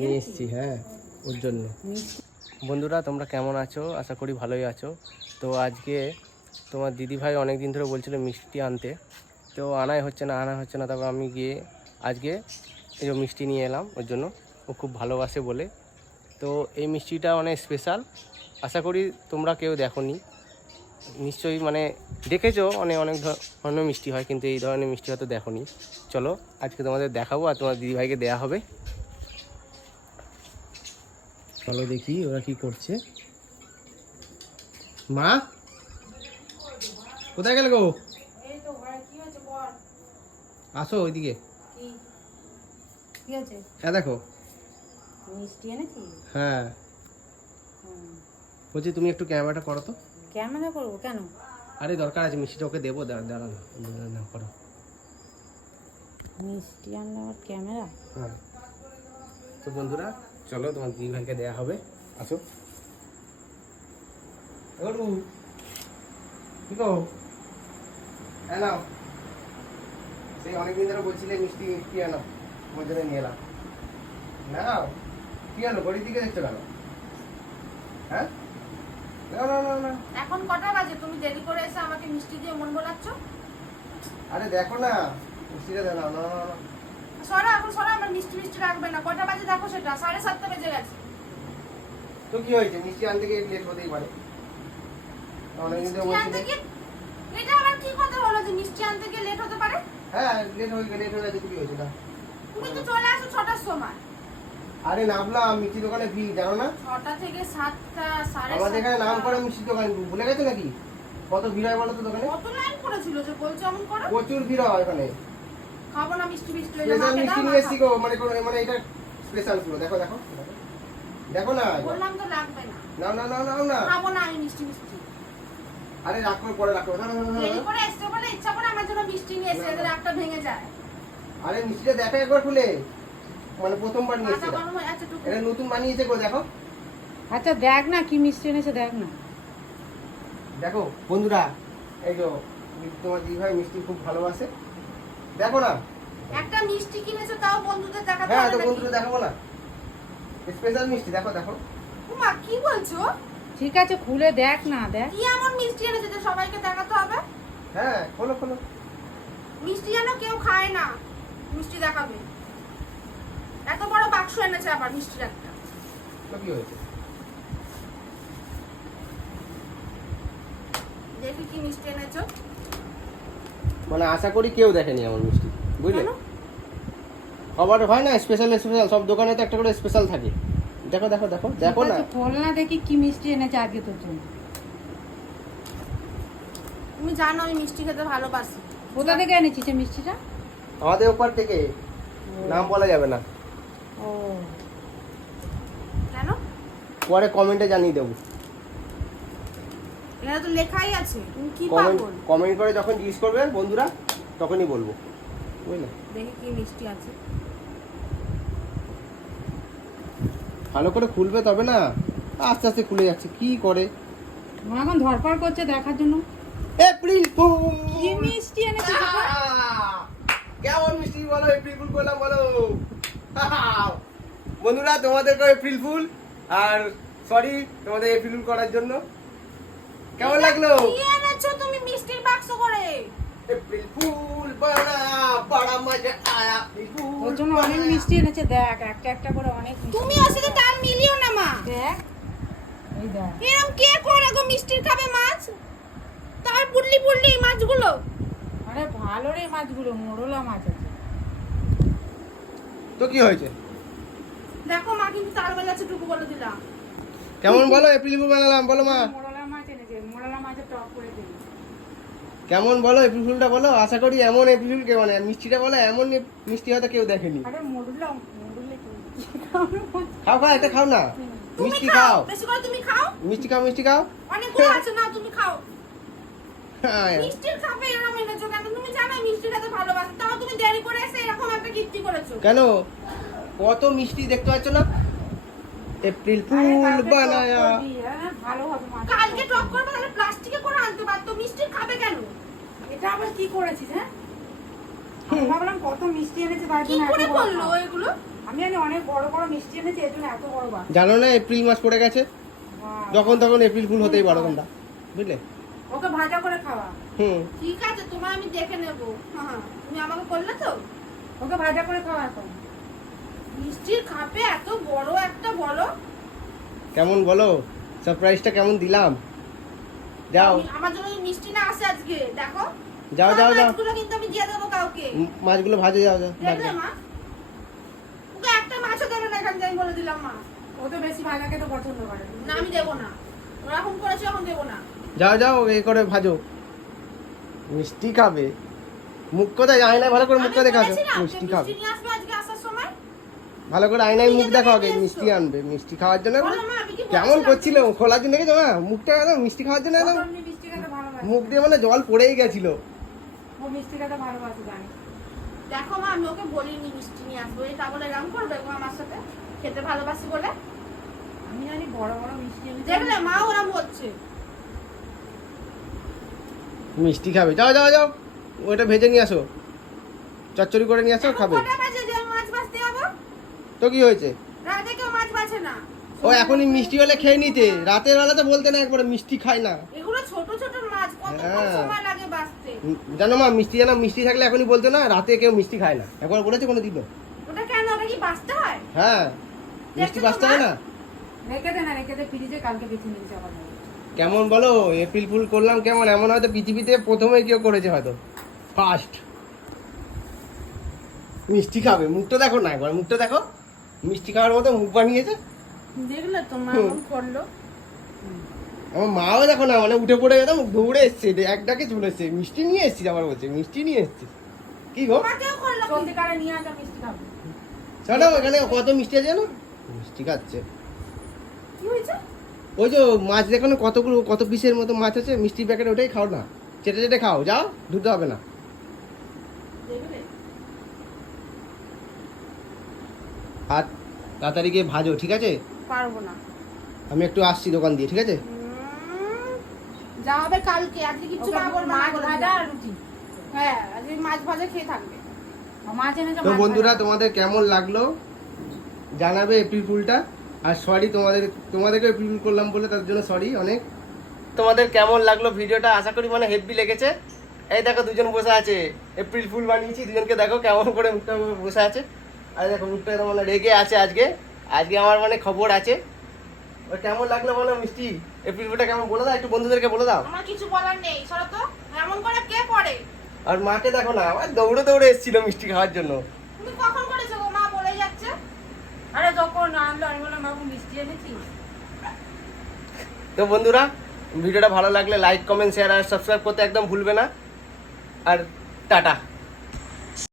নিয়ে এসেছি, হ্যাঁ ওর জন্য। বন্ধুরা তোমরা কেমন আছো? আশা করি ভালোই আছো। তো আজকে তোমার দিদিভাই অনেক দিন ধরে বলছিল মিষ্টি আনতে, তো আনা হচ্ছে না। তারপর আমি গিয়ে আজকে এই যে মিষ্টি নিয়ে এলাম ওর জন্য। ও খুব ভালোবাসে বলে। তো এই মিষ্টিটা অনেক স্পেশাল, আশা করি তোমরা কেউ দেখোনি, নিশ্চয়ই মানে দেখেছো। অনেক ধরনের মিষ্টি হয়, কিন্তু এই ধরনের মিষ্টি হয়তো দেখোনি। চলো আজকে তোমাদের দেখাবো, আর তোমার দিদিভাইকে দেয়া হবে। চলো দেখি ওরা কি করছে। মা কোথায় গেলে গো? আসো ওইদিকে। হ্যাঁ দেখো মিষ্টি এনেছি। হ্যাঁ বলছি তুমি একটু ক্যামেরাটা করো তো। ক্যামেরা করবো কেন? আরে দরকার আছে, মিষ্টিটা ওকে দেবো, দাঁড়ানো না করো। মিষ্টি আনলে আবার ক্যামেরা? হ্যাঁ তো বন্ধুরা চলো তোমার দিদিভাইকে দেওয়া হবে। আসো কি গো, হ্যাঁ নাও। সেই অনেকদিন ধরে বলছিলে মিষ্টি কি আনো, তোমার জন্য নিয়ে এলাম। নাও কি আনো, ঘড়ির দিকে দেখছো কেন? হ্যাঁ না। এখন কটা বাজে? তুমি দেরি করে এসে আমাকে মিষ্টি দিয়ে মন বোলাচ্ছ। আরে দেখো না মিষ্টিটা দাও না। সরা এখন সরা, আমার মিষ্টি রাখবে না। কটা বাজে দেখো সেটা, 7:30 বেজে গেছে। তো কি হয়েছে, মিষ্টি আনতে গিয়ে লেট হতেই পারে। অনেকদিন ধরে বলছিলে। এটা আবার কি কথা হলো যে মিষ্টি আনতে গিয়ে লেট হতে পারে? হ্যাঁ লেট হয়ে গেছে, কি হয়েছে না? তুমি তো চলে আসো 6টার সময়। আরে নামলাম, মিষ্টি দোকানে ভিড় জানো না? 6টা থেকে 7টা, 7:30। আমাদের এখানে নাম করা মিষ্টি দোকান, ভুলে গেছো নাকি? কত ভিড় হয় বলো তো দোকানে? কত লাইন করেছিল যে বলছো এমন করো? প্রচুর ভিড় হয় ওখানে। খাবো না মিষ্টি হয়ে স্পেশাল যাবে। মিষ্টি নিয়ে এসেছি গো, মানে এটা স্পেশাল পুরো। দেখো দেখো না। বললাম তো লাগবে না। না খাবো না আমি মিষ্টি। আরে রাখো, পরে রাখো। দেরি করে এসছো বলে ইচ্ছা করে আমার জন্য মিষ্টি নিয়ে এসে এদের একটা ভেঙে যায়। আরে মিষ্টিটা দেখো একবার খুলে, মানে প্রথমবার নিয়েছে। মাথা গরম হয়ে আছে টুকু। এটা নতুন বানিয়েছে গো, দেখো। আচ্ছা দেখ না কি মিষ্টি এনেছে, দেখ না। দেখো বন্ধুরা, এই যে তোমার দিদিভাই মিষ্টি খুব ভালোবাসে, দেখো না। একটা মিষ্টি কিনেছো তাও বন্ধুদের দেখাতে হ্যাঁ হবে তো নাকি? বন্ধুরা দেখাবো না, স্পেশাল মিষ্টি। দেখো উমা কি বলছো? ঠিক আছে খুলে দেখ না, দেখ কি এমন মিষ্টি এনেছে যে সবাইকে দেখাতে হবে? হ্যাঁ খোলো। মিষ্টি যেন কেউ খায় না, মিষ্টি দেখাবে। এত বড় বাক্স এনেছে আবার মিষ্টির একটা। তো কি হয়েছে? দেখি কি মিষ্টি এনেছো। মানে আশা করি কেউ দেখেনি আমার মিষ্টি, বুঝলে? আবার হয় না স্পেশাল সব দোকানে তো একটা করে স্পেশাল থাকে। দেখো না। খোল না দেখি কি মিষ্টি এনেছে আজকে তোর জন্য। তুমি জানো আমি মিষ্টি খেতে ভালোবাসি। কোথা থেকে এনেছিস এই মিষ্টিটা? আমাদের উপর থেকে, নাম বলা যাবে না। ও কেন? পরে কমেন্টে জানিয়ে দেবো। এটা তো লেখাই আছে। তুমি কি পাগল? কমেন্ট করে যখন জিজ্ঞেস করবেন বন্ধুরা, তখনই বলবো, বুঝলে? দেখি কি মিষ্টি আছে। ভালো করে খুলবে তবে না, আস্তে আস্তে খুলে যাচ্ছে কি করে। মা এখন ধরপড় করছে দেখার জন্য। April fool. কি মিষ্টি এনেছিস এটা? কেমন মিষ্টি বলো, এপ্রিল ফুল বললাম বলো। বন্ধুরা তোমাদেরকে এপ্রিল ফুল, আর সরি তোমাদের এপ্রিল ফুল করার জন্য। কেমন লাগলো? কি এনেছো তুমি মিষ্টির বাক্স করে? এপ্রিল ফুল বড়া মজা আয়া। ওর জন্য অনেক মিষ্টি এনেছে, দেখ একটা করে অনেক মিষ্টি। তুমি ওর সাথে তার মিলিও না মা। দেখ এই দেখ। এরকম কে করে গো মিষ্টির খাবে মাছ? তার পুডলি মাছগুলো। আরে ভালো রে মাছগুলো, মোরলা মাছ আছে। তো কি হয়েছে? দেখো মা কিন্তু তার বেলাছে টুকু বলে দিলাম। কেমন বলো, এপ্রিল ফুল বানালাম বলো মা। মোরলা মাছ এনেছে, মোরলা মাছের টক করে দিই। কেমন বলো এপ্রিল ফুলটা বলো। আশা করি এমন এপ্রিল ফুল কে মানে মিষ্টিটা বলো, এমন মিষ্টি হয়তো কেউ দেখেনি। আরে মোরলা খাও এটা খাও না, তুমি মিষ্টি খাও, খাও। বেশি করে তুমি খাও। মিষ্টি খাও। অনেকগুলো আছে না, তুমি খাও। হ্যাঁ, মিষ্টির খাবে এরকম এনেছো কেন? তুমি জানো মিষ্টি খেতে ভালোবাসো, তাও তুমি দেরি করে এসে এরকম একটা কীর্তি করেছো। কেন? কত মিষ্টি দেখতে পাচ্ছ না, এপ্রিল ফুল বানায়া। ভালো হবে মাছ। কালকে টক করবে তাহলে প্লাস্টিকে করে আনতে পারতো, মিষ্টির খাবে কেন? এটা আবার কি করেছিস? হ্যাঁ আমি ভাবলাম কত মিষ্টি এনেছে তার কি জন্য করে এত বড় বললো খাওয়া। এগুলো? আমি জানি অনেক বড় বড় মিষ্টি এনেছে এর জন্য এত বড় বাক্স। জানো না এপ্রিল মাস পড়ে গেছে, বাহ। যখন তখন এপ্রিল ফুল হতেই পারো তোমরা, বুঝলে? ওকে ভাজা করে খাওয়া। হুম। ঠিক আছে, তোমার আমি দেখে নেবো। হ্যাঁ, তুমি আমাকে করলে তো। ওকে ভাজা করে খাওয়া এখন। মিষ্টির খাপে এত বড় একটা বলো। কেমন বলো, সারপ্রাইজটা কেমন দিলাম? যাও আমার জন্য মিষ্টি না আসে আজকে, দেখো। যাও যাও যাও, মাছগুলো কিন্তু আমি দিয়ে দেবো কাউকে। মাছগুলো ভাজে, যাও যাও দেখলে মা, ওকে একটা মাছও দেবে না এখান থেকে, আমি বলে দিলাম মা। ও তো বেশি ভাজা খেতে পছন্দ করে। না আমি দেবো না, ওরা এখন করেছে এখন দেবো না। যাও যাও, এ করে ভাজো। মিষ্টি খাবে, মুখ কোথায় আয়নায় ভালো করে মুখ আমি কোথায় দেখাছো? বলেছিলাম যে মিষ্টি খাবে, মিষ্টি নিয়ে আসবে আজকে আসার সময়। ভালো করে আয়নায় মুখ নিজে দেখো থেকে আগে, নিয়ে মিষ্টি এসো। আনবে, মিষ্টি খাওয়ার জন্য। বলো মা, আমি কি কেমন বলেছিলাম? করছিল খোলার জন্য, দেখেছো মা মুখটা একদম মিষ্টি খাওয়ার জন্য ও একদম তো এমনি মিষ্টি খেতে ভালোবাসে। মুখ দিয়ে মানে জল পড়েই গেছিল। ও মিষ্টি খেতে ভালোবাসে জানি। দেখো মা, আমি ওকে বলিনি মিষ্টি নিয়ে আসবো, এটা বলে এরকম করবে গো আমার সাথে, খেতে ভালোবাসি বলে। আমি জানি বড় বড় মিষ্টি এনেছে। দেখলে মা ওরা বলছে। মিষ্টি খাবে, যাও যাও যাও, ওটা ভেজে নিয়ে আসো, চচ্চড়ি করে নিয়ে আসো, এখন খাবে। কটা বাজে যে আমি মাছ ভাজতে যাবো? তো কি হয়েছে, রাতে কেউ মাছ ভাজে না। ও এখনই মিষ্টি হলে খেয়ে নিতে, রাতের বেলা তো বলতে না একবার মিষ্টি খাই না। এগুলো ছোট ছোট মাছ, কতক্ষণ হ্যাঁ। সময় লাগে ভাজতে। জানো মা, মিষ্টি থাকলে এখনই বলতে না, রাতে কেউ মিষ্টি খায় না, একবার বলেছে কোনো দিনও? ওটা কেন, ওটা কি ভাজতে হয়? হ্যাঁ, মিষ্টি দেখছো বাঁচতে তো হয় মা? না। রেখে দে না, রেখে দে ফ্রিজে, কালকে বেছে নিয়েছে আবার। কেমন বলো, এপ্রিল ফুল করলাম কেমন, এমন হয়তো পৃথিবীতে প্রথমে কেউ করেছে হয়তো, ফার্স্ট। মিষ্টি খাবে, মুখটা দেখো না একবার, মুখটা দেখো, মিষ্টি খাওয়ার মতো মুখ বানিয়েছে। দেখলে তো মা হুম। এমন করলো। আমার মাও দেখো না, মানে উঠে পড়ে একদম দৌড়ে এসছে, এক ডাকে চলে এসছে, মিষ্টি নিয়ে এসছি, আবার বলছে মিষ্টি নিয়ে এসছি। কি গো, তোমাকেও করলো কি? সত্যিকারে নিয়ে আসা মিষ্টি খাবো। চলো এখানে কত মিষ্টি আছে জানো, মিষ্টি খাচ্ছে। কি হয়েছে? ওই যে মাছ দেখো না, কতগুলো কত পিসের মতো মাছ আছে, মিষ্টির প্যাকেট, ওটাই খাও না, চেটে চেটে খাও, যাও ধুতে হবে না। দেখলে? আর তাড়াতাড়ি গিয়ে ভাজো, ঠিক আছে? পারবো না। আমি একটু আসছি দোকান দিয়ে, ঠিক আছে? যা হবে কালকে, আজকে কিছু ওকে না করবো, মাছ ভাজা আর রুটি। হ্যাঁ, আজকে মাছ ভাজা খেয়ে থাকবে। মাছ এনেছে, তো মাছ বন্ধুরা, ভাজা। তোমাদের কেমন লাগলো জানাবে এপ্রিল ফুলটা। আর সরি তোমাদেরকে এপ্রিল ফুল করলাম বলে, তার জন্য সরি অনেক। তোমাদের কেমন লাগলো ভিডিওটা, আশা করি মানে হেভি লেগেছে। এই দেখো দুজন বসে আছে, এপ্রিল ফুল বানিয়েছি, দুজনকে দেখো কেমন করে মুখটা বসে আছে। আর দেখো মুখটা একদম মানে রেগে আছে আজকে আমার মানে খবর আছে। ওর কেমন লাগলো বলো মিষ্টি, এপ্রিল ফুলটা কেমন বলে দাও, একটু বন্ধুদেরকে বলে দাও। আমার কিছু বলার নেই, সরো তো। এমন করে কে করে? আর মাকে দেখো না, আমার দৌড়ে দৌড়ে এসেছিল মিষ্টি খাওয়ার জন্য। তুমি কখন করেছো গো? মা বলেই যাচ্ছে। আরে যখন আনলো আমি বললাম বাবু মিষ্টি এনেছিস। তো বন্ধুরা, ভিডিওটা ভালো লাগলে লাইক কমেন্ট শেয়ার আর সাবস্ক্রাইব করতে একদম ভুলবে না। আর টাটা।